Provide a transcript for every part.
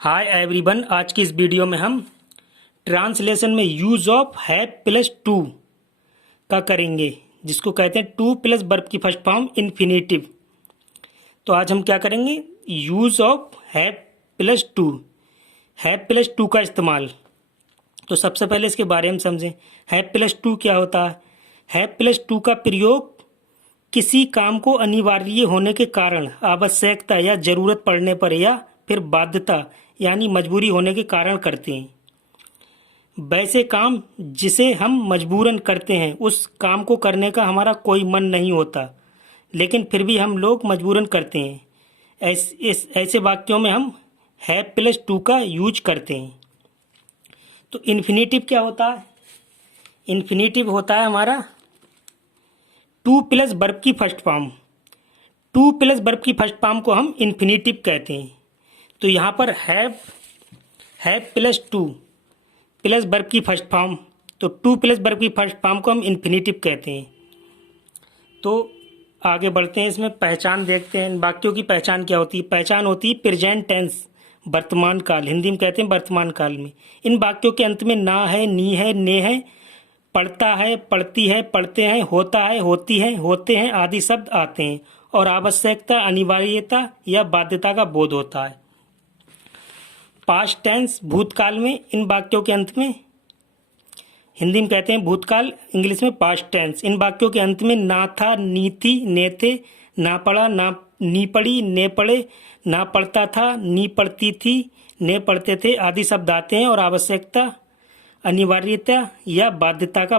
Hi everyone, आज की इस वीडियो में हम ट्रांसलेशन में use of have plus to का करेंगे, जिसको कहते हैं टू प्लस वर्ब की फर्स्ट फॉर्म इन्फिनेटिव। तो आज हम क्या करेंगे, use of have plus to का इस्तेमाल। तो सबसे पहले इसके बारे में समझें। हैव प्लस टू क्या होता है। हैव प्लस टू का प्रयोग किसी काम को अनिवार्य होने के कारण, आवश्यकता या जरूरत पड़ने पर, या फिर बाध्यता यानी मजबूरी होने के कारण करते हैं। वैसे काम जिसे हम मजबूरन करते हैं, उस काम को करने का हमारा कोई मन नहीं होता, लेकिन फिर भी हम लोग मजबूरन करते हैं। ऐसे वाक्यों में हम हैव प्लस टू का यूज करते हैं। तो इन्फिनेटिव क्या होता है। इन्फिनेटिव होता है हमारा टू प्लस वर्ब की first form. To plus verb की फर्स्ट फॉर्म को हम इन्फिनेटिव कहते हैं। तो यहाँ पर have plus to plus verb की फर्स्ट फॉर्म, तो टू प्लस वर्ब की फर्स्ट फॉर्म को हम इन्फिनेटिव कहते हैं। तो आगे बढ़ते हैं, इसमें पहचान देखते हैं। इन वाक्यों की पहचान क्या होती है। पहचान होती है प्रेजेंट टेंस, वर्तमान काल, हिंदी में कहते हैं वर्तमान काल में। इन वाक्यों के अंत में ना है, नी है, ने है, पढ़ता है, पढ़ती है, पढ़ते हैं, होता है, होती है, होते हैं आदि शब्द आते हैं, और आवश्यकता, अनिवार्यता या बाध्यता का बोध होता है। पास्ट टेंस, भूतकाल में इन वाक्यों के अंत में, हिंदी में कहते हैं भूतकाल, इंग्लिश में पास्ट टेंस। इन वाक्यों के अंत में ना था, नी थी, ने थे, ना पढ़ा, ना नी पढ़ी, ने पढ़े, ना पढ़ता था, नी पढ़ती थी, ने पढ़ते थे आदि शब्द आते हैं, और आवश्यकता, अनिवार्यता या बाध्यता का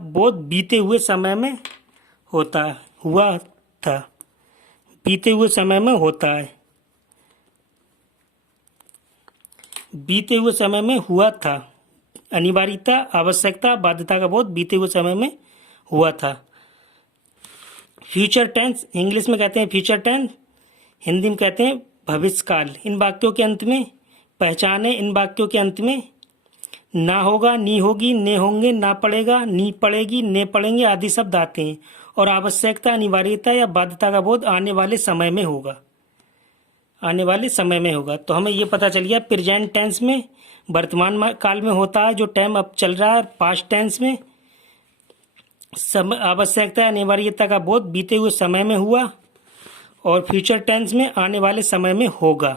बोध बीते हुए समय में होता है, हुआ था, बीते हुए समय में होता है, बीते हुए समय में हुआ था। अनिवार्यता, आवश्यकता, बाध्यता का बोध बीते हुए समय में हुआ था। फ्यूचर टेंस, इंग्लिश में कहते हैं फ्यूचर टेंस, हिंदी में कहते हैं भविष्यकाल। इन वाक्यों के अंत में पहचान है। इन वाक्यों के अंत में ना होगा, नी होगी, ने होंगे, ना पड़ेगा, नी पड़ेगी, ने पड़ेंगे आदि शब्द आते हैं, और आवश्यकता, अनिवार्यता या बाध्यता का बोध आने वाले समय में होगा, आने वाले समय में होगा। तो हमें ये पता चल गया प्रेजेंट टेंस में वर्तमान काल में होता है जो टाइम अब चल रहा है। पास्ट टेंस में आवश्यकता, अनिवार्यता का बोध बीते हुए समय में हुआ, और फ्यूचर टेंस में आने वाले समय में होगा।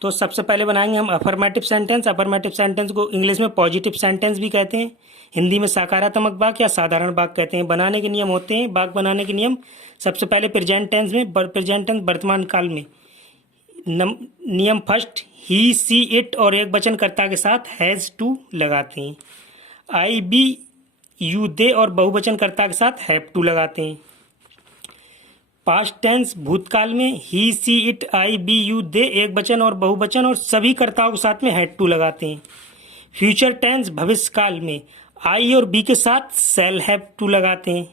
तो सबसे पहले बनाएंगे हम अफर्मेटिव सेंटेंस। अफर्मेटिव सेंटेंस को इंग्लिश में पॉजिटिव सेंटेंस भी कहते हैं, हिंदी में सकारात्मक वाक्य या साधारण वाक्य कहते हैं। बनाने के नियम होते हैं, वाक्य बनाने के नियम। सबसे पहले प्रेजेंट टेंस में, प्रेजेंट टेंस वर्तमान काल में, नियम फर्स्ट, ही, सी, इट और एक वचन कर्ता के साथ हैज टू लगाते हैं। आई, बी, यू, दे और बहुवचन कर्ता के साथ हैव टू लगाते हैं। पास्ट टेंस भूतकाल में he, she, it, I, B, you, they एक वचन और बहुवचन और सभी कर्ताओं के साथ में हैड टू लगाते हैं। फ्यूचर टेंस भविष्य काल में आई और बी के साथ शैल हैव टू लगाते हैं,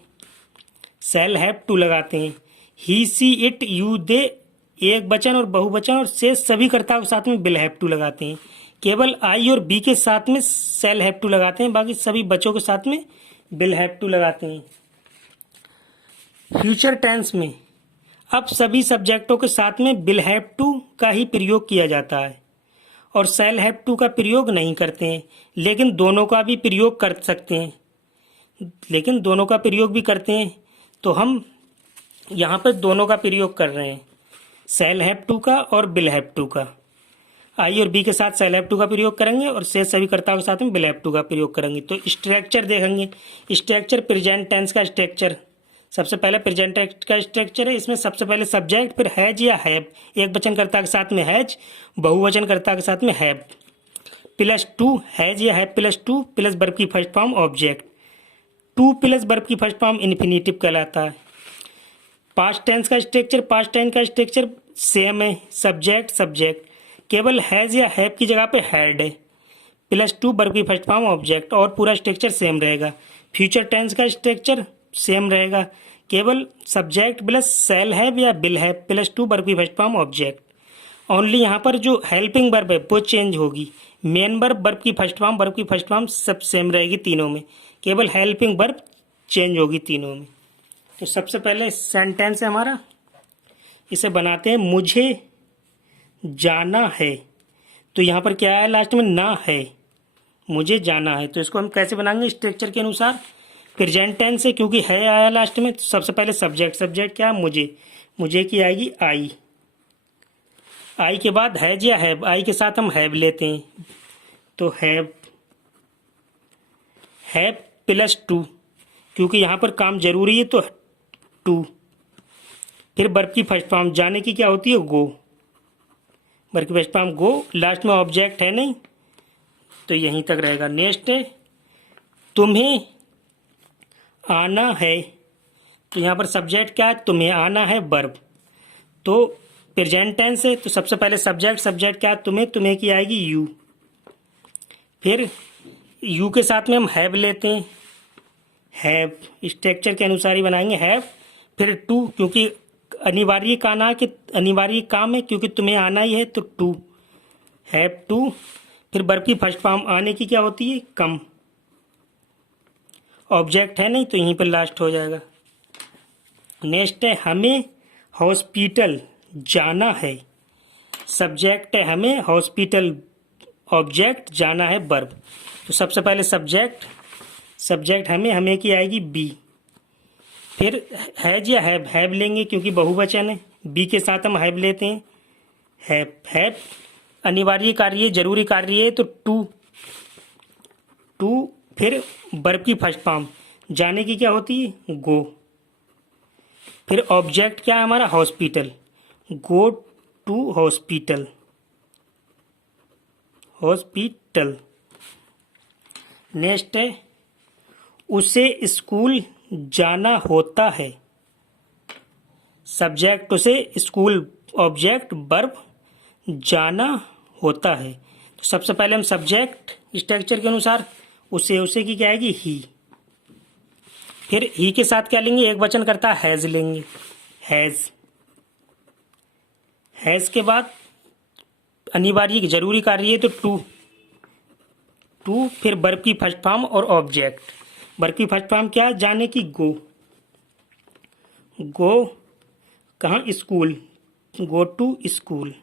शैल हैव टू लगाते हैं। ही, सी, इट, यू, दे एक वचन और बहुवचन और शेष सभी कर्ताओं के साथ में विल हैव टू लगाते हैं। केवल आई और बी के साथ में शैल हैव टू लगाते हैं, बाकी सभी बच्चों के साथ में विल हैव टू लगाते हैं। फ्यूचर टेंस में अब सभी सब्जेक्टों के साथ में विल हैव टू का ही प्रयोग किया जाता है, और शैल हैव टू का प्रयोग नहीं करते हैं, लेकिन दोनों का भी प्रयोग कर सकते हैं, लेकिन दोनों का प्रयोग भी करते हैं। तो हम यहाँ पर दोनों का प्रयोग कर रहे हैं, शैल हैव टू का और विल हैव टू का। आई और बी के साथ शैल हैव टू का प्रयोग करेंगे, और शेष सभी कर्ताओं के साथ में विल हैव टू का प्रयोग करेंगे। तो स्ट्रक्चर देखेंगे। स्ट्रक्चर प्रेजेंट टेंस का स्ट्रक्चर, सबसे पहले प्रेजेंट का स्ट्रक्चर है। इसमें सबसे पहले सब्जेक्ट, फिर हैज या हैव, एक वचन कर्ता के साथ में हैज, बहुवचन कर्ता के साथ में हैव, प्लस टू, हैज या have plus to, plus verb की first form object. To plus verb की फर्स्ट फॉर्म इन्फिनेटिव कहलाता है। पास्ट टेंस का स्ट्रक्चर, पास्ट टेंस का स्ट्रक्चर सेम है, सब्जेक्ट, केवल हैज या हैव की जगह पे हैड है, प्लस टू वर्ब की फर्स्ट फॉर्म ऑब्जेक्ट, और पूरा स्ट्रक्चर सेम रहेगा। फ्यूचर टेंस का स्ट्रक्चर सेम रहेगा, केवल सब्जेक्ट प्लस शैल हैव या will have plus to verb की फर्स्ट फॉर्म ऑब्जेक्ट। ओनली यहाँ पर जो हेल्पिंग वर्ब है वो चेंज होगी। मेन वर्ब की फर्स्ट फॉर्म सब सेम रहेगी तीनों में, केवल हेल्पिंग वर्ब चेंज होगी तीनों में। तो सबसे पहले सेंटेंस है हमारा, इसे बनाते हैं मुझे जाना है। तो यहाँ पर क्या है लास्ट में, ना है, मुझे जाना है। तो इसको हम कैसे बनाएंगे स्ट्रक्चर के अनुसार, प्रेजेंट टेंस है क्योंकि है आया लास्ट में। तो सबसे पहले सब्जेक्ट, सब्जेक्ट क्या, मुझे की आएगी आई। आई के बाद हैज या हैव, आई के साथ हम हैव लेते हैं तो हैव प्लस टू, क्योंकि यहाँ पर काम जरूरी है तो टू। फिर वर्ब की फर्स्ट फॉर्म, जाने की क्या होती है, गो, वर्ब की फर्स्ट फॉर्म गो, लास्ट में ऑब्जेक्ट है नहीं तो यहीं तक रहेगा। नेक्स्ट है तुम्हें आना है, तो यहाँ पर सब्जेक्ट क्या है, तुम्हें आना है, वर्ब। तो प्रेजेंट टेंस है तो सबसे पहले सब्जेक्ट, सब्जेक्ट क्या है, तुम्हें की आएगी यू। फिर यू के साथ में हम हैव लेते हैं, हैव स्ट्रक्चर के अनुसार ही बनाएंगे हैव। फिर टू, क्योंकि अनिवार्य काम है क्योंकि तुम्हें आना ही है तो टू, हैव टू। फिर वर्ब की फर्स्ट फॉर्म आने की क्या होती है, कम, ऑब्जेक्ट है नहीं तो यहीं पर लास्ट हो जाएगा। नेक्स्ट है हमें हॉस्पिटल जाना है, सब्जेक्ट है हमें, हॉस्पिटल ऑब्जेक्ट, जाना है वर्ब। तो सबसे पहले सब्जेक्ट हमें की आएगी बी। फिर हैज या हैव लेंगे क्योंकि बहुवचन है, बी के साथ हम हैव लेते हैं, हैव अनिवार्य कार्य, जरूरी कार्य है तो टू। फिर वर्ब की फर्स्ट फॉर्म, जाने की क्या होती है, गो। फिर ऑब्जेक्ट क्या है हमारा, hospital, go to hospital. Next है उसे स्कूल जाना होता है, सब्जेक्ट उसे, स्कूल ऑब्जेक्ट, वर्ब जाना होता है। तो सबसे पहले हम सब्जेक्ट स्ट्रक्चर के अनुसार उसे की क्या आएगी, ही। फिर ही के साथ क्या लेंगे, एक वचन करता है हैज लेंगे, हैज के बाद अनिवार्य जरूरी कार्य है तो टू। फिर वर्ब की फर्स्ट फॉर्म और ऑब्जेक्ट, वर्ब की फर्स्ट फॉर्म क्या, जाने की, गो कहाँ, स्कूल, गो टू स्कूल।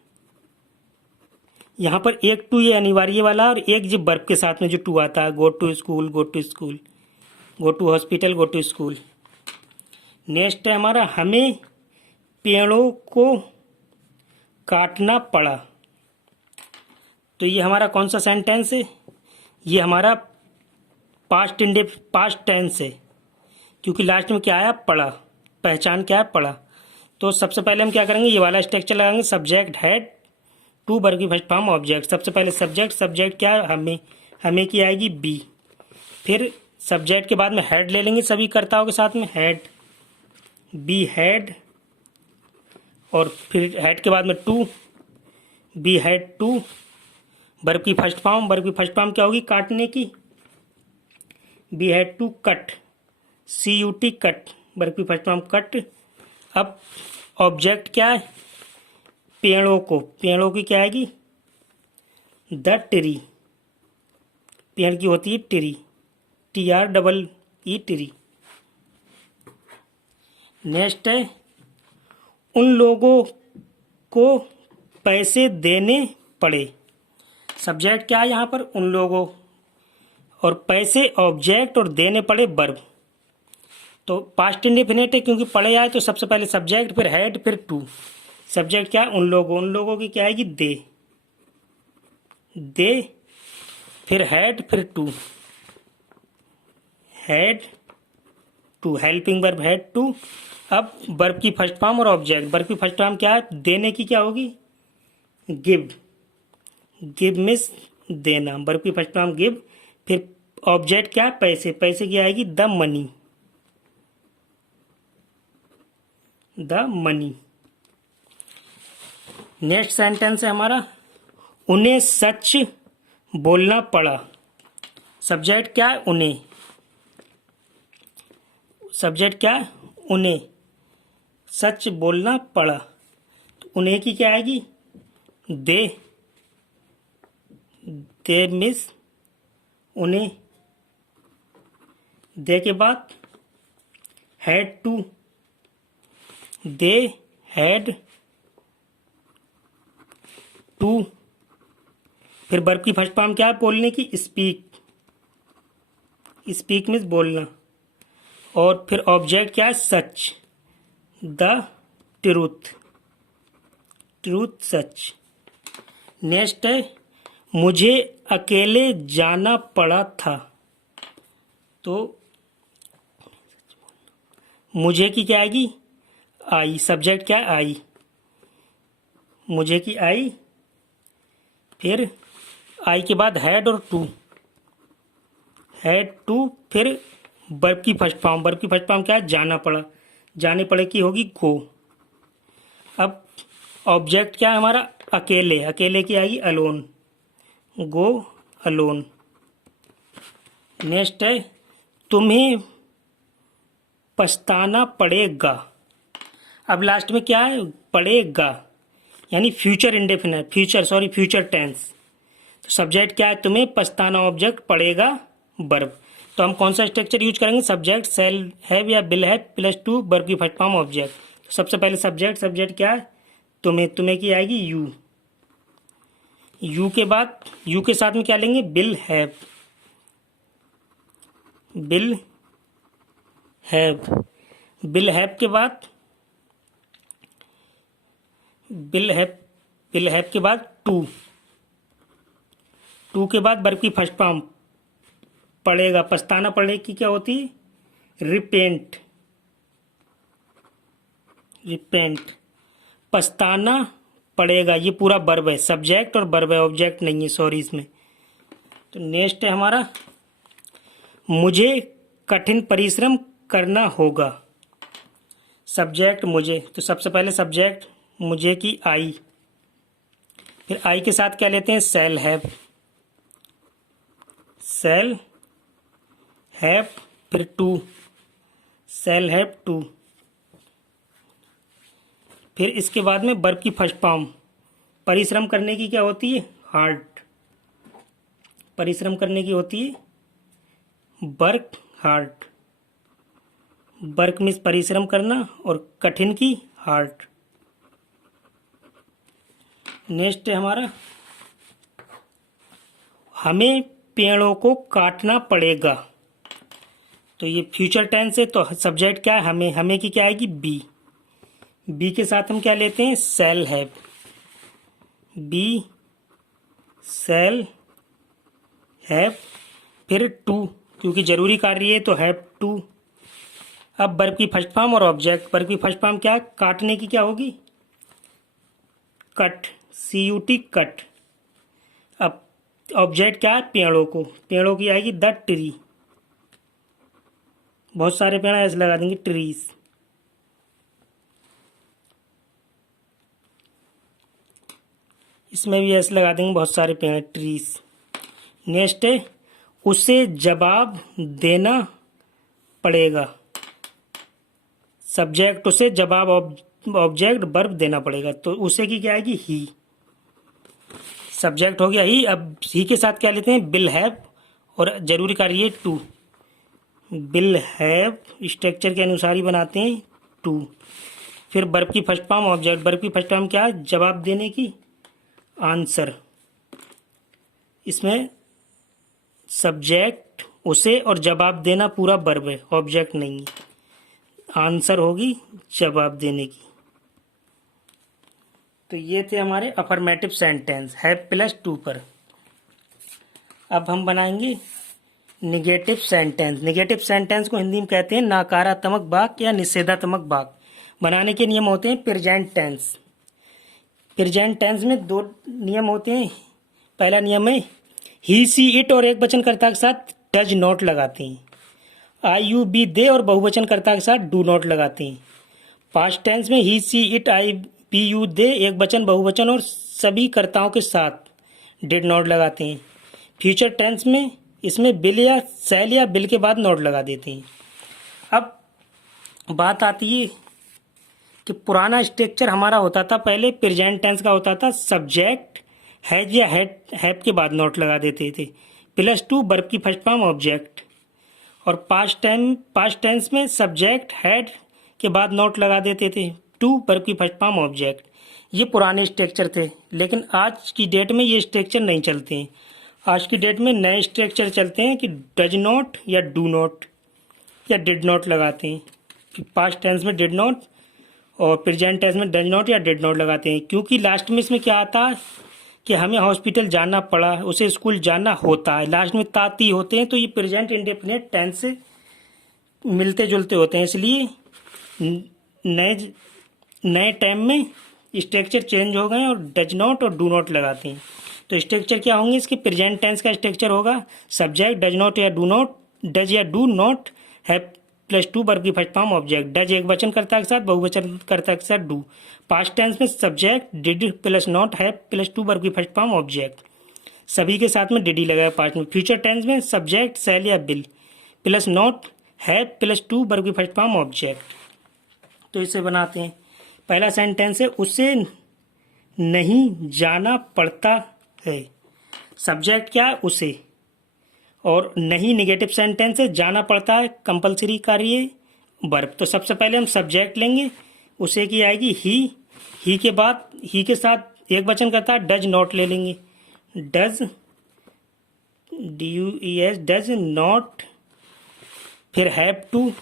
यहाँ पर एक टू ये अनिवार्य वाला और एक जो वर्ब के साथ में जो टू आता है, go to school, go to hospital, go to school. Next है हमारा हमें पेड़ों को काटना पड़ा, तो ये हमारा कौन सा सेंटेंस है, ये हमारा पास्ट टेंस है क्योंकि लास्ट में क्या आया, पड़ा, पहचान क्या है, पड़ा। तो सबसे पहले हम क्या करेंगे, ये वाला स्ट्रक्चर लगाएंगे, सब्जेक्ट हैड टू, वर्ब की फर्स्ट फॉर्म ऑब्जेक्ट। सबसे पहले सब्जेक्ट क्या है, हमें की आएगी बी। फिर सब्जेक्ट के बाद में हैड ले लेंगे सभी कर्ताओं के साथ में, हैड, बी हैड, और फिर हैड के बाद में to, we had to. Verb की फर्स्ट फॉर्म क्या होगी, काटने की, we had to cut, CUT cut, verb की फर्स्ट फॉर्म कट। अब ऑब्जेक्ट क्या है, पेड़ों की क्या आएगी, द ट्री, पेड़ की होती है ट्री, TREE ट्री। नेक्स्ट है उन लोगों को पैसे देने पड़े, सब्जेक्ट क्या है यहाँ पर, उन लोगों, और पैसे ऑब्जेक्ट और देने पड़े वर्ब। तो पास्ट इंडेफिनिट है क्योंकि पड़े आए तो सबसे पहले सब्जेक्ट, फिर हैड, फिर टू। सब्जेक्ट क्या है, उन लोगों की क्या आएगी, दे, फिर हैड, फिर to, helping verb had to. अब वर्ब की फर्स्ट फॉर्म और ऑब्जेक्ट, वर्ब की फर्स्ट फॉर्म क्या है, देने की क्या होगी, गिव मिस देना, वर्ब की फर्स्ट फॉर्म गिव। फिर ऑब्जेक्ट क्या है, पैसे की आएगी द मनी। नेक्स्ट सेंटेंस है हमारा उन्हें सच बोलना पड़ा, सब्जेक्ट क्या है, उन्हें सच बोलना पड़ा। तो उन्हें की क्या आएगी, दे मिस उन्हें, दे के बाद had to, they had to, फिर वर्ब की फर्स्ट फॉर्म क्या है बोलने की, स्पीक, स्पीक मीन्स बोलना, और फिर ऑब्जेक्ट क्या है, सच, द ट्रूथ, ट्रूथ सच। नेक्स्ट है मुझे अकेले जाना पड़ा था, तो मुझे की क्या आएगी, आई, सब्जेक्ट क्या है, आई, मुझे की आई, फिर आई के बाद हैड और टू, हैड टू, फिर वर्ब की फर्स्ट फॉर्म, वर्ब की फर्स्ट फॉर्म क्या है, जाना पड़ा, जाने पड़े की होगी गो। अब ऑब्जेक्ट क्या है हमारा, अकेले, अकेले की आएगी अलोन, गो अलोन। नेक्स्ट है तुम्हें पछताना पड़ेगा, अब लास्ट में क्या है, पड़ेगा, यानी फ्यूचर इंडेफिनिट, फ्यूचर टेंस। तो सब्जेक्ट क्या है, तुम्हें पछताना, ऑब्जेक्ट, पड़ेगा वर्ब। तो हम कौन सा स्ट्रक्चर यूज करेंगे, सब्जेक्ट सेल हैव या bill have plus to verb की फर्स्ट फॉर्म ऑब्जेक्ट। तो सबसे पहले सब्जेक्ट क्या है, तुम्हें, तुम्हें की आएगी यू, यू के बाद, यू के साथ में क्या लेंगे, bill have, bill have, bill have के बाद, बिल हैव के बाद टू, टू के बाद वर्ब की फर्स्ट फॉर्म, पड़ेगा, पछताना पड़े की क्या होती है, रिपेंट, रिपेंट, पछताना पड़ेगा, ये पूरा वर्ब है, सब्जेक्ट और वर्ब है, ऑब्जेक्ट नहीं है, सॉरी इसमें। तो नेक्स्ट है हमारा मुझे कठिन परिश्रम करना होगा, सब्जेक्ट मुझे, तो सबसे पहले सब्जेक्ट मुझे की आई, फिर आई के साथ क्या लेते हैं, सेल हैव, सेल हैव, फिर टू, सेल हैव टू, फिर इसके बाद में वर्ब की फर्स्ट फॉर्म, परिश्रम करने की क्या होती है, हार्ड, परिश्रम करने की होती है वर्क हार्ड, वर्क मीन्स परिश्रम करना और कठिन की हार्ड। नेक्स्ट है हमारा हमें पेड़ों को काटना पड़ेगा, तो ये फ्यूचर टेंस है, तो सब्जेक्ट क्या है, हमें, हमें की क्या आएगी, बी, बी के साथ हम क्या लेते हैं, shall have, we shall have, फिर टू, क्योंकि जरूरी कार्य है तो हैव टू। अब वर्ब की फर्स्ट फॉर्म और ऑब्जेक्ट, वर्ब की फर्स्ट फॉर्म क्या है, काटने की क्या होगी, कट, CUT कट। अब ऑब्जेक्ट क्या है, पेड़ों को, पेड़ों की आएगी द ट्री, बहुत सारे पेड़ ऐसे लगा देंगे, ट्रीज। इसमें भी ऐसे लगा देंगे बहुत सारे पेड़, ट्रीज। नेक्स्ट है उसे जवाब देना पड़ेगा, सब्जेक्ट उसे, जवाब ऑब्जेक्ट वर्ब देना पड़ेगा, तो उसे की क्या आएगी, ही, सब्जेक्ट हो गया ही। अब ही के साथ क्या लेते हैं, बिल हैव, और जरूरी कार्य टू, बिल हैव स्ट्रक्चर के अनुसार ही बनाते हैं, टू, फिर वर्ब की फर्स्ट फॉर्म ऑब्जेक्ट, वर्ब की फर्स्ट फॉर्म क्या है, जवाब देने की, आंसर, इसमें सब्जेक्ट उसे और जवाब देना पूरा वर्ब है, ऑब्जेक्ट नहीं है, आंसर होगी जवाब देने की। तो ये थे हमारे affirmative sentence have plus to पर। अब हम बनाएंगे निगेटिव सेंटेंस। निगेटिव सेंटेंस को हिंदी में कहते हैं नकारात्मक वाक्य या निषेधात्मक वाक्य। बनाने के नियम होते हैं प्रेजेंट टेंस। प्रेजेंट टेंस में दो नियम होते हैं। पहला नियम है ही सी इट और एक वचन कर्ता के साथ डज नॉट लगाते हैं। आई यू बी दे और बहुवचन कर्ता के साथ डू नॉट लगाते हैं। पास्ट टेंस में he she it I we you they एक वचन बहुवचन और सभी कर्ताओं के साथ डिड नॉट लगाते हैं। फ्यूचर टेंस में इसमें बिल या सेल या बिल के बाद नॉट लगा देते हैं। अब बात आती है कि पुराना स्ट्रक्चर हमारा होता था, पहले प्रेजेंट टेंस का होता था सब्जेक्ट हैज या हैव के बाद नॉट लगा देते थे, प्लस टू वर्ब की फर्स्ट फॉर्म ऑब्जेक्ट। और पास्ट टेंस में सब्जेक्ट हैड के बाद नॉट लगा देते थे, टू वर्ब की फर्स्ट फॉर्म ऑब्जेक्ट। ये पुराने स्ट्रक्चर थे, लेकिन आज की डेट में ये स्ट्रक्चर नहीं चलते हैं। आज की डेट में नए स्ट्रक्चर चलते हैं कि डज नॉट या डू नॉट या डिड नॉट लगाते हैं। पास्ट टेंस में डिड नॉट और प्रेजेंट टेंस में डज नॉट या डिड नॉट लगाते हैं, क्योंकि लास्ट में इसमें क्या आता है कि हमें हॉस्पिटल जाना पड़ा, उसे स्कूल जाना होता है, लास्ट में ताती होते हैं, तो ये प्रेजेंट इंडेफिनिट टेंस से मिलते जुलते होते हैं। इसलिए नए नए टाइम में स्ट्रक्चर चेंज हो गए और डज नॉट और डू नॉट लगाते हैं। तो स्ट्रक्चर क्या होंगे इसके? प्रेजेंट टेंस का स्ट्रक्चर होगा सब्जेक्ट डज नॉट या डू नॉट, डज या do not, have plus to verb की फर्स्ट फॉर्म ऑब्जेक्ट। डज एक वचन कर्ता के साथ, बहुवचन कर्ता के साथ डू। पास्ट टेंस में subject did plus not have plus to verb की फर्स्ट फॉर्म ऑब्जेक्ट, सभी के साथ में डिड ही लगाया पास्ट में। फ्यूचर टेंस में सब्जेक्ट शैल या will plus not have plus to verb की फर्स्ट फॉर्म ऑब्जेक्ट। तो इसे बनाते हैं। पहला सेंटेंस है उसे नहीं जाना पड़ता है। सब्जेक्ट क्या है? उसे। और नहीं नेगेटिव सेंटेंस है, जाना पड़ता है कंपलसरी कार्य वर्ब। तो सबसे पहले हम सब्जेक्ट लेंगे, उसे की आएगी ही के बाद ही के साथ एक वचन करता है डज नॉट ले लेंगे। डज DUES डज नॉट, फिर हैव टू,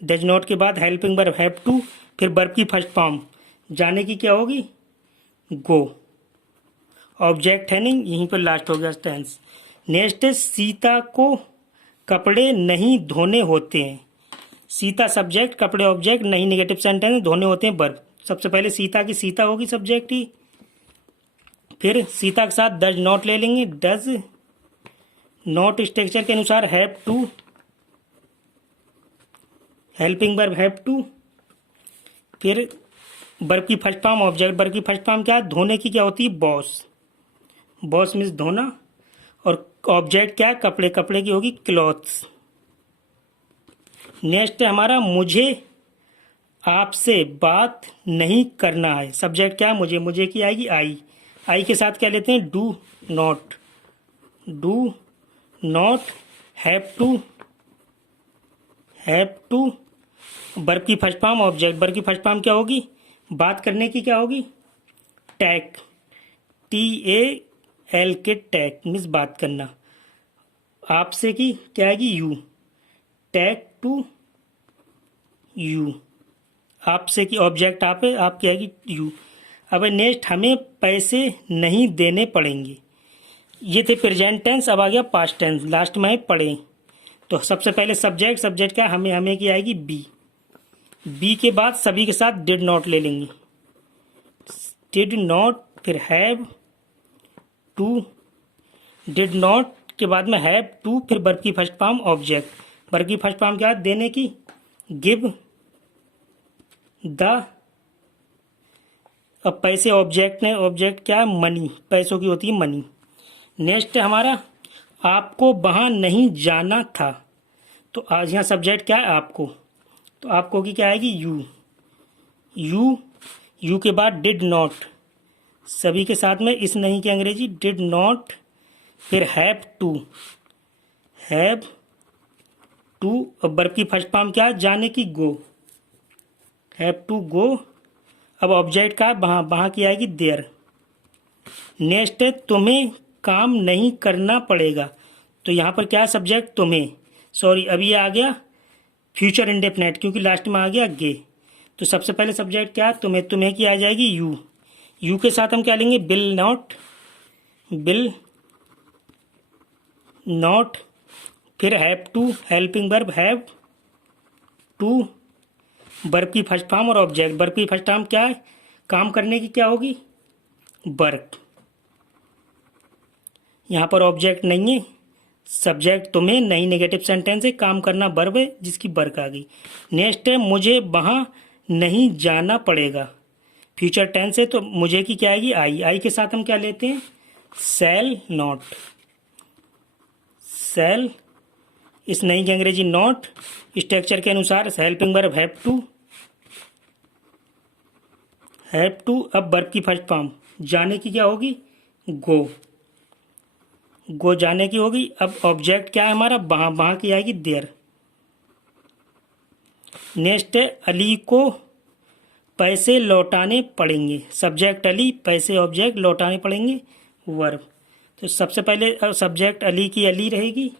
डज नॉट के बाद हेल्पिंग वर्ब हैव टू, फिर वर्ब की फर्स्ट फॉर्म जाने की क्या होगी? गो। ऑब्जेक्ट है नहीं, यहीं पर लास्ट हो गया टेंस। नेक्स्ट है सीता को कपड़े नहीं धोने होते हैं। सीता सब्जेक्ट, कपड़े ऑब्जेक्ट, नहीं नेगेटिव सेंटेंस, धोने होते हैं वर्ब। सबसे पहले सीता की सीता होगी सब्जेक्ट ही, फिर सीता के साथ डज नॉट ले लेंगे। डज नॉट स्ट्रक्चर के अनुसार have to, helping verb have to, फिर वर्ब की फर्स्ट फॉर्म ऑब्जेक्ट। वर्ब की फर्स्ट फॉर्म क्या है? धोने की क्या होती है? बॉस। बॉस मीन्स धोना। और ऑब्जेक्ट क्या है? कपड़े। कपड़े की होगी क्लॉथ्स। नेक्स्ट है हमारा मुझे आपसे बात नहीं करना है। सब्जेक्ट क्या है? मुझे। मुझे की आएगी आई के साथ क्या लेते हैं? Do not. Do not have to verb की फर्स्ट फॉर्म ऑब्जेक्ट। वर्ब की फर्स्ट फॉर्म क्या होगी? बात करने की क्या होगी? टैक। TAL के टैक मीन्स बात करना। आपसे की क्या आएगी? यू। Talk to you. आपसे की ऑब्जेक्ट आप है, आपकी आएगी यू। अब नेक्स्ट हमें पैसे नहीं देने पड़ेंगे। ये थे प्रेजेंट टेंस। अब आ गया पास्ट टेंस, लास्ट में पढ़े। तो सबसे पहले सब्जेक्ट क्या? हमें की आएगी बी के बाद सभी के साथ डिड नॉट ले लेंगे। डिड नॉट, फिर हैव टू, डिड नॉट के बाद में हैव टू, फिर वर्ब की फर्स्ट फॉर्म ऑब्जेक्ट। वर्ब की फर्स्ट फॉर्म क्या है? देने की, गिव द। अब पैसे ऑब्जेक्ट ने, ऑब्जेक्ट क्या है? मनी। पैसों की होती है मनी। नेक्स्ट है हमारा आपको वहां नहीं जाना था। तो आज यहाँ सब्जेक्ट क्या है? आपको। तो आपको की क्या आएगी? यू के बाद डिड नॉट, सभी के साथ में इस नहीं की अंग्रेजी डिड नॉट, फिर हैव टू और वर्ब की फर्स्ट फॉर्म क्या है? जाने की, गो। Have to go. अब ऑब्जेक्ट का वहाँ की आएगी देयर। नेक्स्ट है तुम्हें काम नहीं करना पड़ेगा। तो यहाँ पर क्या है? सब्जेक्ट तुम्हें, सॉरी अभी ये आ गया फ्यूचर इंडेफिनिट, क्योंकि लास्ट में आ गया गे। तो सबसे पहले सब्जेक्ट क्या है? तुम्हें की आ जाएगी यू के साथ हम क्या लेंगे? बिल नॉट, फिर have to, helping verb have to, verb की फर्स्ट फॉर्म और ऑब्जेक्ट। वर्ब की फर्स्ट फॉर्म क्या है? काम करने की क्या होगी? वर्क। यहाँ पर ऑब्जेक्ट नहीं है, सब्जेक्ट तुम्हें, नहीं नेगेटिव सेंटेंस है, काम करना वर्ब है जिसकी वर्क आ गई। नेक्स्ट है मुझे वहां नहीं जाना पड़ेगा। फ्यूचर टेंस है तो मुझे की क्या आएगी? आई के साथ हम क्या लेते हैं? Shall not. शैल इस नहीं की अंग्रेजी नॉट, स्ट्रक्चर के अनुसार हेल्पिंग वर्ब हैव टू। अब वर्ब की फर्स्ट फॉर्म जाने की क्या होगी? गो जाने की होगी। अब ऑब्जेक्ट क्या है हमारा? वहां की आएगी देयर। नेक्स्ट है अली को पैसे लौटाने पड़ेंगे, सब्जेक्ट अली, पैसे ऑब्जेक्ट, लौटाने पड़ेंगे वर्ब। तो सबसे पहले सब्जेक्ट अली की अली रहेगी,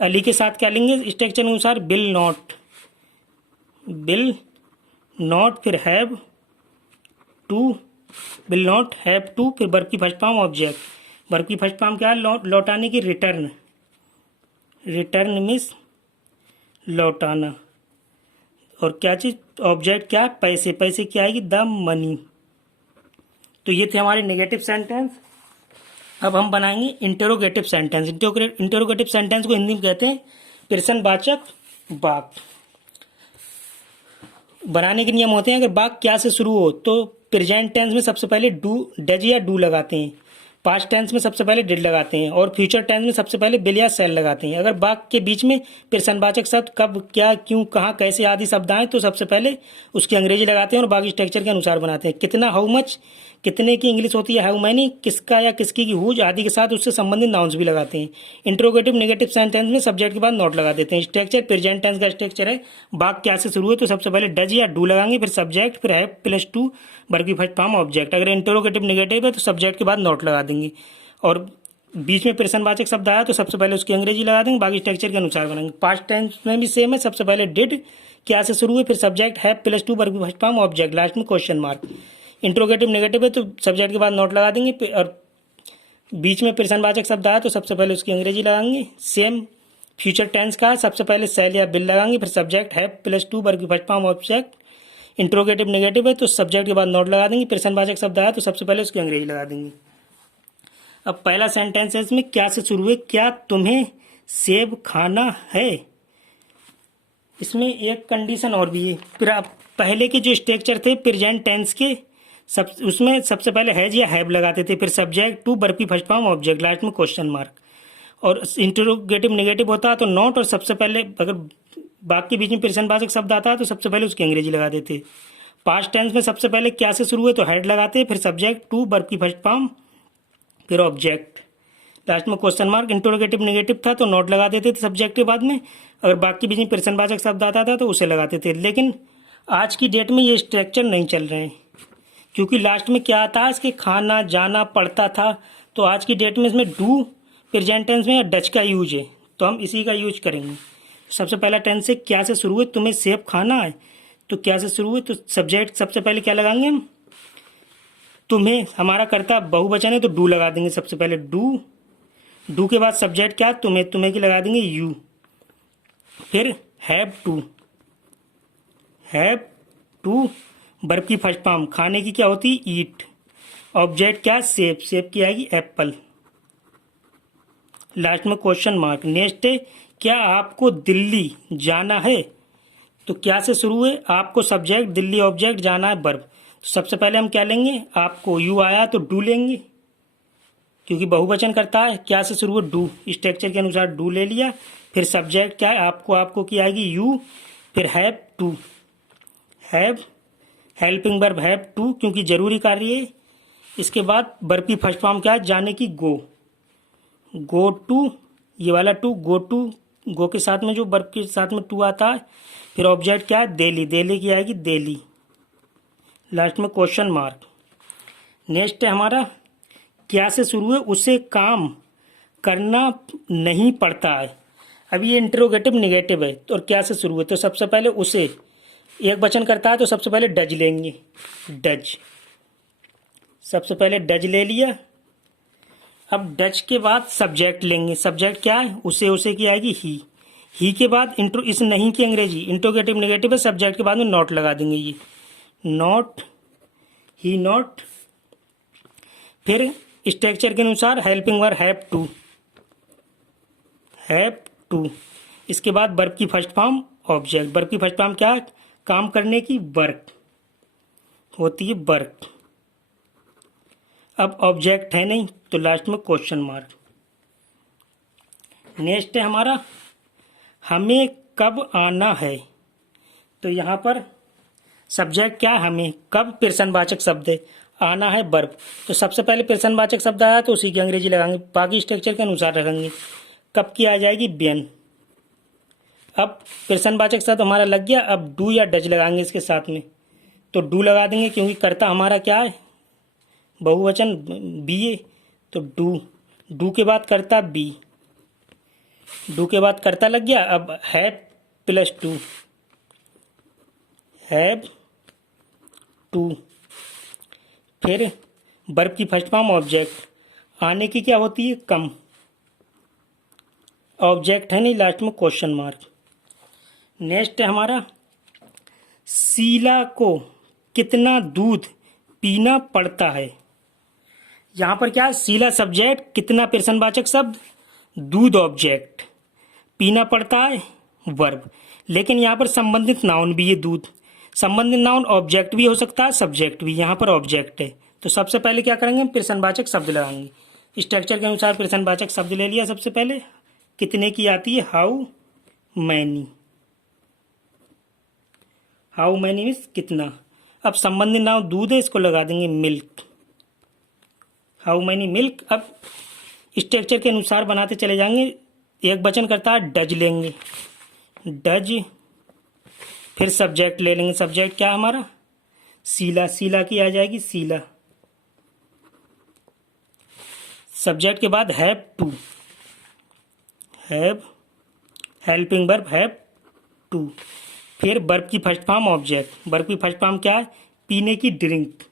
अली के साथ क्या लेंगे स्ट्रक्चर अनुसार, विल नॉट फिर have to, will not have to, फिर वर्ब की फर्स्ट फॉर्म ऑब्जेक्ट, वर्ब की फर्स्ट फॉर्म क्या है लौटाने की, रिटर्न मीन्स लौटाना, और क्या चीज़ ऑब्जेक्ट क्या है पैसे, पैसे क्या आएगी द मनी। तो ये थे हमारे नेगेटिव सेंटेंस। अब हम बनाएंगे इंटरोगेटिव सेंटेंस। इंटरोगेटिव सेंटेंस को हिंदी में कहते हैं प्रश्नवाचक वाक्य। बनाने के नियम होते हैं, अगर वाक्य क्या से शुरू हो तो प्रेजेंट टेंस में सबसे पहले डज या डू लगाते हैं, पास्ट टेंस में सबसे पहले डिड लगाते हैं, और फ्यूचर टेंस में सबसे पहले विल या शैल लगाते हैं। अगर वाक्य के बीच में प्रश्नवाचक शब्द कब, क्या, क्यों, कहाँ, कैसे आदि शब्द आए तो सबसे पहले उसकी अंग्रेजी लगाते हैं और बाकी स्ट्रक्चर के अनुसार बनाते हैं। कितना, हाउ मच, कितने की इंग्लिश होती है हाउ मैनी, किसका या किसकी की हुज आदि के साथ उससे संबंधित नाउन्स भी लगाते हैं। इंट्रोगेटिव नेगेटिव सेंटेंस में सब्जेक्ट के बाद नॉट लगा देते हैं। स्ट्रक्चर प्रेजेंट टेंस का स्ट्रक्चर है, वाक्य क्या से शुरू है तो सबसे पहले डज या डू लगाएंगे, फिर सब्जेक्ट, फिर हैव प्लस टू, वर्ब की फर्स्ट फॉर्म ऑब्जेक्ट। अगर इंट्रोगेटिव नेगेटिव है तो सब्जेक्ट के बाद नॉट लगा देंगे, और बीच में प्रश्नवाचक शब्द आया तो सबसे पहले उसकी अंग्रेजी लगा देंगे, बाकी स्ट्रक्चर के अनुसार बनाएंगे। पास्ट टेंस में भी सेम है, सबसे पहले डिड क्या से शुरू है, फिर subject have plus to, verb की फर्स्ट फॉर्म ऑब्जेक्ट, लास्ट में क्वेश्चन मार्क। इंट्रोगेटिव नेगेटिव है तो सब्जेक्ट के बाद नॉट लगा देंगे, और बीच में प्रश्नवाचक शब्द आया तो सबसे पहले उसकी अंग्रेजी लगाएंगे। सेम फ्यूचर टेंस का सबसे पहले शैल या विल लगाएंगे, फिर subject have plus to, verb की first form object. Interrogative negative है तो सब्जेक्ट के बाद नॉट लगा देंगे, प्रश्नवाचक शब्द आया तो सबसे पहले उसकी अंग्रेजी लगा देंगे। अब पहला सेंटेंस है, इसमें क्या से शुरू है, क्या तुम्हें सेब खाना है। इसमें एक कंडीशन और भी है, फिर आप पहले के जो स्ट्रक्चर थे प्रेजेंट टेंस के उसमें सबसे पहले हैज या हैव लगाते थे, फिर सब्जेक्ट टू, वर्ब की फर्स्ट फॉर्म ऑब्जेक्ट, लास्ट में क्वेश्चन मार्क। और इंटरोगेटिव नेगेटिव होता है तो नॉट, और सबसे पहले अगर बाकी बीच में प्रश्नवाचक शब्द आता है तो सबसे पहले उसकी अंग्रेजी लगा देते। पास्ट टेंस में सबसे पहले क्या से शुरू है तो हैड लगाते, फिर सब्जेक्ट टू, वर्ब की फर्स्ट फॉर्म, फिर ऑब्जेक्ट, लास्ट में क्वेश्चन मार्क। इंटरोगेटिव नेगेटिव था तो नॉट लगा देते थे सब्जेक्ट के बाद में, अगर बाकी बीच में प्रश्नवाचक शब्द आता था तो उसे लगाते थे। लेकिन आज की डेट में ये स्ट्रक्चर नहीं चल रहे हैं, क्योंकि लास्ट में क्या आता है इसके खाना, जाना, पड़ता था, तो आज की डेट में इसमें डू प्रेजेंट टेंस में या डच का यूज है, तो हम इसी का यूज करेंगे। सबसे पहला टेंस है क्या से शुरू है, तुम्हें सेब खाना है, तो क्या से शुरू है तो सब्जेक्ट सबसे पहले क्या लगाएंगे हम, तुम्हें, हमारा कर्ता बहुवचन है तो डू लगा देंगे सबसे पहले, डू के बाद सब्जेक्ट क्या, तुम्हें, तुम्हें की लगा देंगे यू, फिर हैव टू, वर्ब की फर्स्ट फॉर्म, खाने की क्या होती है ईट, ऑब्जेक्ट क्या सेब, सेब की आएगी एप्पल, लास्ट में क्वेश्चन मार्क। नेक्स्ट है क्या आपको दिल्ली जाना है, तो क्या से शुरू है, आपको सब्जेक्ट, दिल्ली ऑब्जेक्ट, जाना है वर्ब। तो सबसे पहले हम क्या लेंगे, आपको, यू आया तो डू लेंगे क्योंकि बहुवचन करता है, क्या से शुरू है डू, स्ट्रक्चर के अनुसार डू ले लिया, फिर सब्जेक्ट क्या है आपको की आएगी यू, फिर have to, helping verb have to क्योंकि जरूरी कार्य है। इसके बाद वर्ब की फर्स्ट फॉर्म क्या है, जाने की गो टू, ये वाला टू, गो के साथ में जो वर्ब के साथ में टू आता है, फिर ऑब्जेक्ट क्या है दिल्ली की आएगी दिल्ली, लास्ट में क्वेश्चन मार्क। नेक्स्ट है हमारा क्या से शुरू है, उसे काम करना नहीं पड़ता है। अब ये इंटरोगेटिव नेगेटिव है और क्या से शुरू है तो सबसे पहले उसे, एक वचन करता है तो सबसे पहले डज लेंगे, डज, सबसे पहले डज ले लिया। अब डज के बाद सब्जेक्ट लेंगे, सब्जेक्ट क्या है उसे की आएगी ही के बाद इस नहीं की अंग्रेजी, इंट्रोगेटिव नेगेटिव है, सब्जेक्ट के बाद में नॉट लगा देंगे, ये नॉट, ही नॉट, फिर स्ट्रक्चर के अनुसार हेल्पिंग वर्ब हैव टू, इसके बाद वर्ब की फर्स्ट फॉर्म ऑब्जेक्ट, वर्ब की फर्स्ट फॉर्म क्या है, काम करने की वर्क होती है वर्क, अब ऑब्जेक्ट है नहीं तो लास्ट में क्वेश्चन मार्क। नेक्स्ट है हमारा हमें कब आना है, तो यहाँ पर सब्जेक्ट क्या है हमें, कब प्रश्नवाचक शब्द है, आना है वर्ब, तो सबसे पहले प्रश्नवाचक शब्द आया तो उसी की अंग्रेजी लगाएंगे, बाकी स्ट्रक्चर के अनुसार रखेंगे। कब की आ जाएगी व्हेन, अब प्रश्नवाचक शब्द हमारा लग गया। अब डू या डज लगाएंगे इसके साथ में, तो डू लगा देंगे क्योंकि कर्ता हमारा क्या है, बहुवचन बी है, तो डू। डू के बाद कर्ता बी, डू के बाद कर्ता लग गया। अब have plus to, have to, फिर वर्ब की फर्स्ट फॉर्म ऑब्जेक्ट, आने की क्या होती है, कम, ऑब्जेक्ट है नहीं, लास्ट में क्वेश्चन मार्क। नेक्स्ट है हमारा, शीला को कितना दूध पीना पड़ता है। यहां पर क्या है, शीला सब्जेक्ट, कितना प्रश्नवाचक शब्द, दूध ऑब्जेक्ट, पीना पड़ता है वर्ब। लेकिन यहां पर संबंधित नाउन भी है दूध, संबंधित नाउन ऑब्जेक्ट भी हो सकता है, सब्जेक्ट भी, यहां पर ऑब्जेक्ट है। तो सबसे पहले क्या करेंगे, प्रश्नवाचक शब्द लगाएंगे। स्ट्रक्चर के अनुसार प्रश्नवाचक शब्द ले लिया। सबसे पहले कितने की आती है, how many, how many means कितना। अब संबंधित नाउन दूध है, इसको लगा देंगे मिल्क, हाउ मैनी मिल्क। अब स्ट्रक्चर के अनुसार बनाते चले जाएंगे। एक वचन करता है डज लेंगे, डज, फिर सब्जेक्ट ले लेंगे। सब्जेक्ट क्या है हमारा, शीला, शीला की आ जाएगी शीला। सब्जेक्ट के बाद have to, have, helping verb have to, फिर वर्ब की फर्स्ट फॉर्म ऑब्जेक्ट, वर्ब की फर्स्ट फॉर्म क्या है, पीने की ड्रिंक,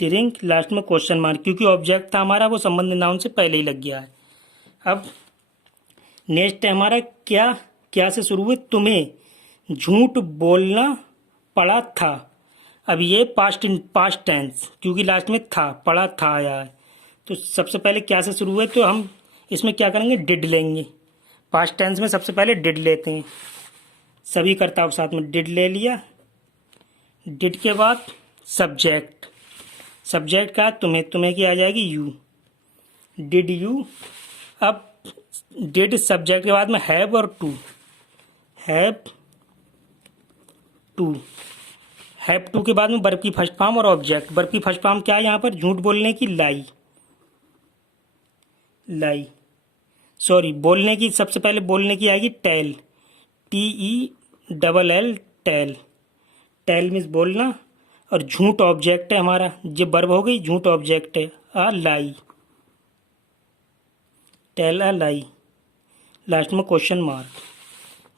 ड्रिंक, लास्ट में क्वेश्चन मार्क, क्योंकि ऑब्जेक्ट था हमारा वो संबंधित नाउन से पहले ही लग गया है। अब नेक्स्ट है हमारा, क्या, क्या से शुरू हुए, तुम्हें झूठ बोलना पड़ा था। अब ये पास्ट टेंस, क्योंकि लास्ट में था, पड़ा था आया है। तो सबसे पहले क्या से शुरू हुए, तो हम इसमें क्या करेंगे, डिड लेंगे। पास्ट टेंस में सबसे पहले डिड लेते हैं, सभी कर्ताओं के साथ में डिड ले लिया। डिड के बाद सब्जेक्ट, सब्जेक्ट का तुम्हें, तुम्हें की आ जाएगी यू, डिड यू। अब डिड सब्जेक्ट के बाद में हैव और to, have to, have to के बाद में वर्ब की फर्स्ट फॉर्म और ऑब्जेक्ट। वर्ब की फर्स्ट फॉर्म क्या है यहाँ पर, झूठ बोलने की, लाई, लाई, सॉरी बोलने की, सबसे पहले बोलने की आएगी tell, TELL, tell, tell means बोलना, और झूठ ऑब्जेक्ट है हमारा, ये वर्ब हो गई, झूठ ऑब्जेक्ट है, आ लाई, टेल अ लाई, लास्ट में क्वेश्चन मार्क,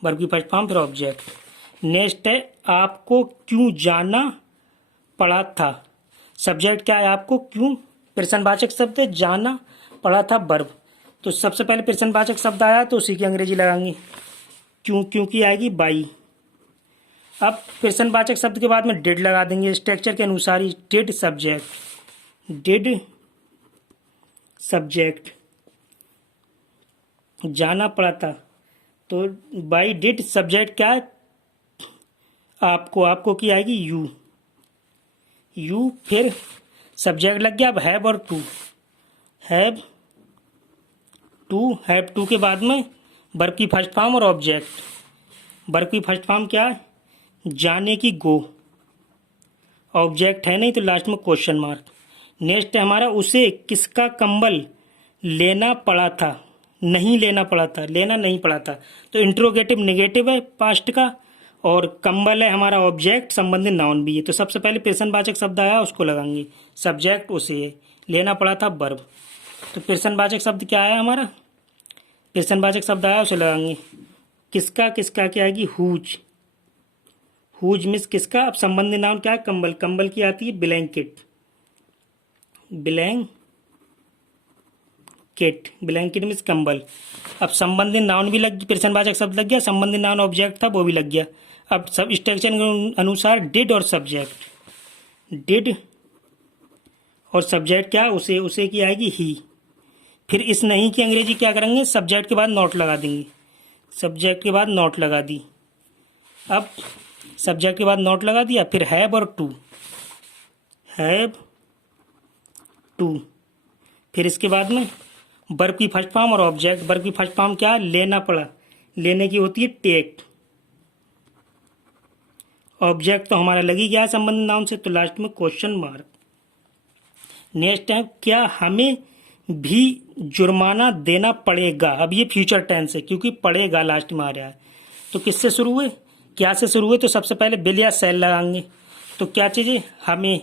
वर्ब की फर्स्ट फॉर्म फिर ऑब्जेक्ट। नेक्स्ट है, आपको क्यों जाना पड़ा था। सब्जेक्ट क्या है, आपको क्यों, प्रश्नवाचक शब्द है, जाना पड़ा था वर्ब। तो सबसे पहले प्रश्नवाचक शब्द आया तो उसी की अंग्रेजी लगाएंगे, क्यों, क्यों की आएगी बाई। अब प्रश्नवाचक शब्द के बाद में डिड लगा देंगे स्ट्रक्चर के अनुसार ही, डिड सब्जेक्ट, डिड सब्जेक्ट, जाना पड़ा था, तो बाई डिड सब्जेक्ट क्या है, आपको, आपको की आएगी यू, यू, फिर सब्जेक्ट लग गया। अब हैव और to, have to, have to के बाद में वर्ब की फर्स्ट फॉर्म और ऑब्जेक्ट। वर्ब की फर्स्ट फॉर्म क्या है, जाने की गो, ऑब्जेक्ट है नहीं तो लास्ट में क्वेश्चन मार्क। नेक्स्ट है हमारा, उसे किसका कंबल लेना पड़ा था, नहीं लेना पड़ा था, लेना नहीं पड़ा था। तो इंट्रोगेटिव नेगेटिव है पास्ट का, और कंबल है हमारा ऑब्जेक्ट, संबंधित नाउन भी है। तो सबसे पहले प्रश्नवाचक शब्द आया उसको लगाएंगे, सब्जेक्ट उसे है, लेना पड़ा था वर्ब। तो प्रश्नवाचक शब्द क्या आया हमारा, प्रश्नवाचक शब्द आया उसे लगाएंगे, किसका, किसका क्या आएगी, हुज, हुज मीन्स किसका। अब संबंधित नाउन क्या है, कंबल, कंबल की आती है ब्लैंकेट, ब्लैंकेट, ब्लैंकेट मीन्स कंबल। अब संबंधित नाउन भी लग गया, प्रश्नवाचक शब्द लग गया, संबंधित नाउन ऑब्जेक्ट था वो भी लग गया। अब सब स्ट्रक्चर के अनुसार डिड और सब्जेक्ट, डिड और सब्जेक्ट क्या, उसे, उसे की आएगी ही। फिर इस नहीं की अंग्रेजी क्या करेंगे, सब्जेक्ट के बाद नॉट लगा देंगे, सब्जेक्ट के बाद नॉट लगा दी। अब सब्जेक्ट के बाद नॉट लगा दिया, फिर हैव और टू, हैव टू, फिर इसके बाद में वर्ब की फर्स्ट फॉर्म और ऑब्जेक्ट। वर्ब की फर्स्ट फॉर्म क्या है, लेना पड़ा, लेने की होती है टेक, ऑब्जेक्ट तो हमारा लगी गया है संबंधित नाउन से, तो लास्ट में क्वेश्चन मार्क। नेक्स्ट है, क्या हमें भी जुर्माना देना पड़ेगा। अब ये फ्यूचर टेंस है क्योंकि पड़ेगा लास्ट में आ रहा है। तो किससे शुरू हुए, क्या से शुरू हुए? तो सबसे पहले बिल या सेल लगाएंगे। तो क्या चीज़ें, हमें,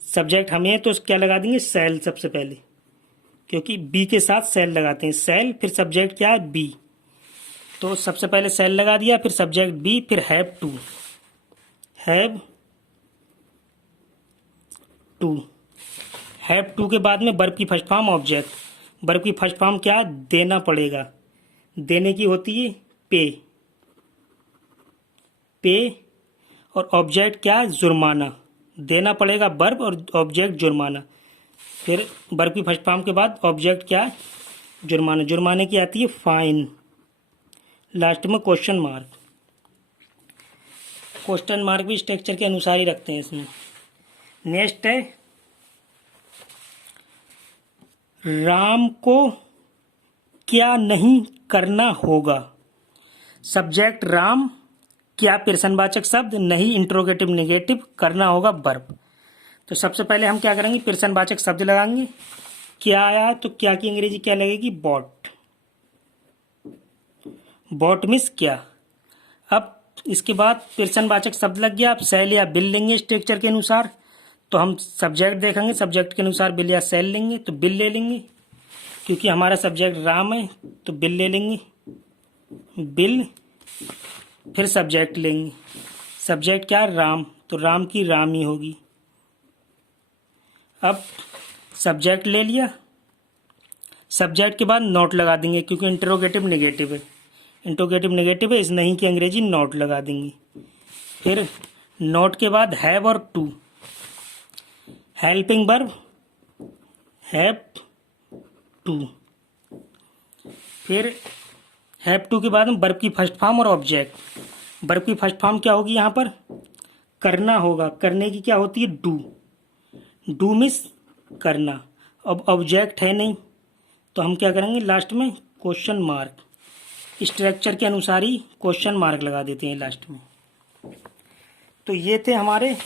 सब्जेक्ट हमें है तो क्या लगा देंगे, सेल सबसे पहले, क्योंकि बी के साथ सेल लगाते हैं, सेल, फिर सब्जेक्ट क्या है, बी। तो सबसे पहले सेल लगा दिया, फिर सब्जेक्ट बी, फिर have to, have to, have to के बाद में वर्ब की फर्स्ट फॉर्म ऑब्जेक्ट। वर्ब की फर्स्ट फॉर्म क्या, देना पड़ेगा, देने की होती है पे, पे, और ऑब्जेक्ट क्या है, जुर्माना, देना पड़ेगा वर्ब और ऑब्जेक्ट जुर्माना। फिर वर्ब की फर्स्ट फॉर्म के बाद ऑब्जेक्ट क्या है, जुर्माना, जुर्माने की आती है फाइन, लास्ट में क्वेश्चन मार्क। क्वेश्चन मार्क भी स्ट्रक्चर के अनुसार ही रखते हैं इसमें। नेक्स्ट है, राम को क्या नहीं करना होगा। सब्जेक्ट राम, क्या प्रश्नवाचक शब्द, नहीं इंट्रोगेटिव नेगेटिव, करना होगा वर्ब। तो सबसे पहले हम क्या करेंगे, प्रश्नवाचक शब्द लगाएंगे। क्या आया, तो क्या की अंग्रेजी क्या लगेगी, बॉट, बॉट मीन्स क्या। अब इसके बाद प्रश्नवाचक शब्द लग गया, आप सेल या बिल लेंगे स्ट्रक्चर के अनुसार। तो हम सब्जेक्ट देखेंगे, सब्जेक्ट के अनुसार बिल या सेल लेंगे, तो बिल ले लेंगे क्योंकि हमारा सब्जेक्ट राम है, तो बिल ले लेंगे, बिल। फिर सब्जेक्ट लेंगे, सब्जेक्ट क्या है, राम, तो राम की राम ही होगी। अब सब्जेक्ट ले लिया, सब्जेक्ट के बाद नॉट लगा देंगे क्योंकि इंटरोगेटिव नेगेटिव है, इंटरोगेटिव नेगेटिव है, इस नहीं की अंग्रेजी नॉट लगा देंगे। फिर नॉट के बाद हैव और to, helping verb have to. फिर हैव टू के बाद में वर्ब की फर्स्ट फॉर्म और ऑब्जेक्ट। वर्ब की फर्स्ट फॉर्म क्या होगी यहाँ पर, करना होगा, करने की क्या होती है, डू, डू मीन्स करना। अब ऑब्जेक्ट है नहीं तो हम क्या करेंगे, लास्ट में क्वेश्चन मार्क, स्ट्रक्चर के अनुसार ही क्वेश्चन मार्क लगा देते हैं लास्ट में। तो ये थे हमारे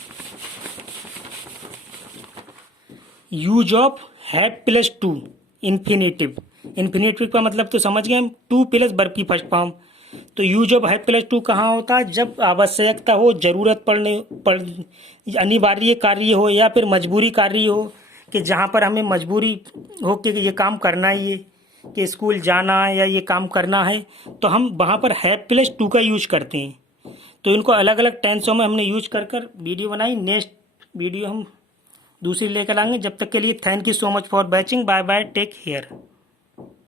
use of have plus to infinitive. Infinitive का मतलब तो समझ गए हम, टू प्लस वर्ब की फर्स्ट फॉर्म। तो use of have plus to कहाँ होता है, जब आवश्यकता हो, जरूरत पड़ अनिवार्य कार्य हो या फिर मजबूरी कार्य हो, कि जहाँ पर हमें मजबूरी हो कि ये काम करना ही है, कि स्कूल जाना है या ये काम करना है, तो हम वहाँ पर हैव प्लस टू का यूज करते हैं। तो इनको अलग अलग टेंसों में हमने यूज कर वीडियो बनाई। नेक्स्ट वीडियो हम दूसरी लेकर आएंगे। जब तक के लिए thank you so much for watching, bye bye, take care.